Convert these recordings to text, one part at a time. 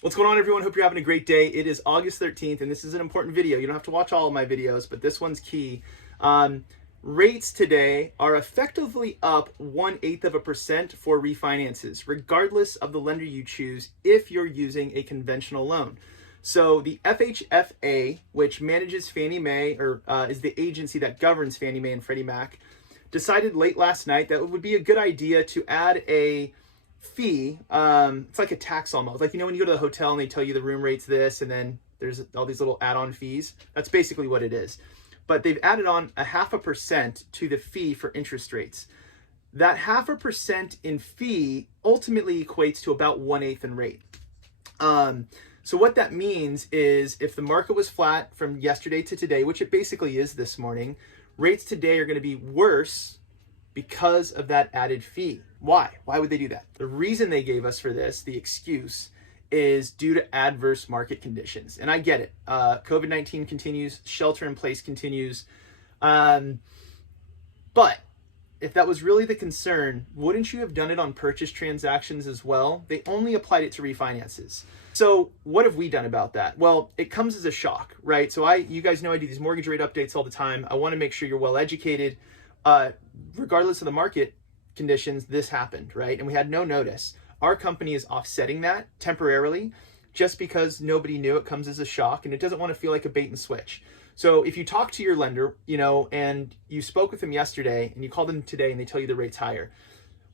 What's going on, everyone? Hope you're having a great day. It is August 13th, and this is an important video. You don't have to watch all of my videos, but this one's key. Rates today are effectively up 1/8% for refinances, regardless of the lender you choose if you're using a conventional loan. So the FHFA, which manages Fannie Mae, or is the agency that governs Fannie Mae and Freddie Mac, decided late last night that it would be a good idea to add a fee. It's like a tax almost. Like, when you go to the hotel and they tell you the room rate's this, and then there's all these little add-on fees. That's basically what it is. But they've added on 0.5% to the fee for interest rates. That 0.5% in fee ultimately equates to about 1/8 in rate. So what that means is if the market was flat from yesterday to today, which it basically is this morning, rates today are going to be worse because of that added fee. Why? Why would they do that? The reason they gave us for this, the excuse, is due to adverse market conditions. And I get it. COVID-19 continues, shelter in place continues. But if that was really the concern, wouldn't you have done it on purchase transactions as well? They only applied it to refinances. So what have we done about that? Well, it comes as a shock, right? So you guys know I do these mortgage rate updates all the time. I want to make sure you're well educated. Regardless of the market conditions, this happened, right? And we had no notice. Our company is offsetting that temporarily just because nobody knew. It comes as a shock and it doesn't want to feel like a bait and switch. So if you talk to your lender, and you spoke with them yesterday and you called them today and they tell you the rate's higher,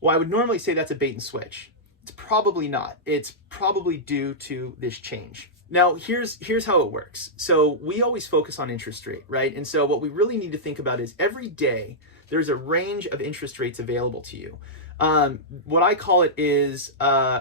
well, I would normally say that's a bait and switch. It's probably not. It's probably due to this change. Now, here's how it works. So we always focus on interest rate, right? And so what we really need to think about is every day there's a range of interest rates available to you. What I call it is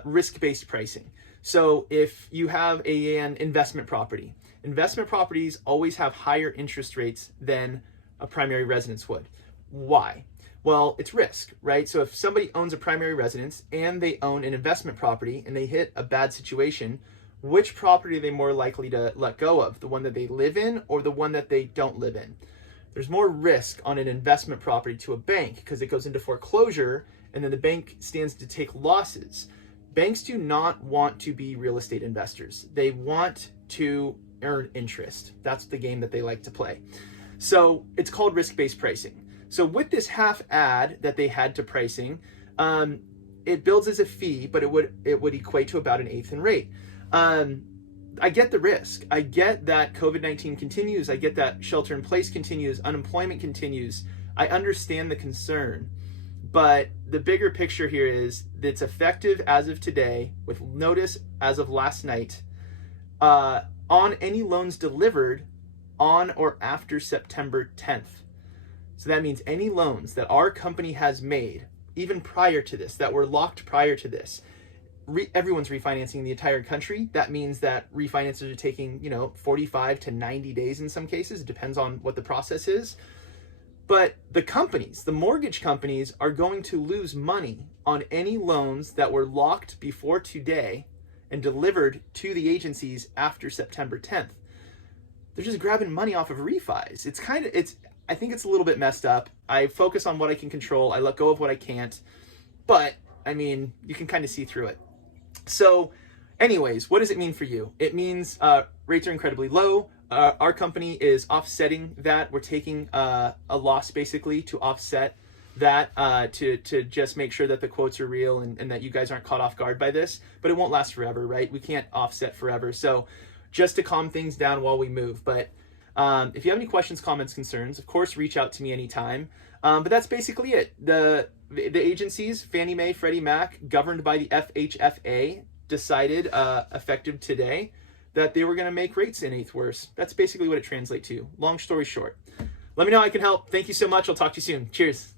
risk-based pricing. So if you have an investment property, investment properties always have higher interest rates than a primary residence would. Why? Well, it's risk, right? So if somebody owns a primary residence and they own an investment property and they hit a bad situation, which property are they more likely to let go of? The one that they live in or the one that they don't live in? There's more risk on an investment property to a bank because it goes into foreclosure and then the bank stands to take losses. Banks do not want to be real estate investors. They want to earn interest. That's the game that they like to play. So it's called risk-based pricing. So with this half add that they had to pricing, it builds as a fee, but it would equate to about 1/8 in rate. I get the risk. I get that COVID-19 continues. I get that shelter in place continues. Unemployment continues. I understand the concern. But the bigger picture here is that it's effective as of today with notice as of last night on any loans delivered on or after September 10th. So that means any loans that our company has made, even prior to this, that were locked prior to this, everyone's refinancing in the entire country. That means that refinances are taking, 45 to 90 days in some cases. It depends on what the process is. But the mortgage companies are going to lose money on any loans that were locked before today and delivered to the agencies after September 10th. They're just grabbing money off of refis. I think it's a little bit messed up. I focus on what I can control. I let go of what I can't. But, you can kind of see through it. So anyways, what does it mean for you? It means rates are incredibly low. Our company is offsetting that. We're taking a loss basically to offset that to just make sure that the quotes are real and that you guys aren't caught off guard by this. But it won't last forever, right? We can't offset forever. So just to calm things down while we move. But if you have any questions, comments, concerns, of course, reach out to me anytime. But that's basically it. The agencies, Fannie Mae, Freddie Mac, governed by the FHFA, decided effective today that they were going to make rates 1/8 worse. That's basically what it translates to. Long story short. Let me know how I can help. Thank you so much. I'll talk to you soon. Cheers.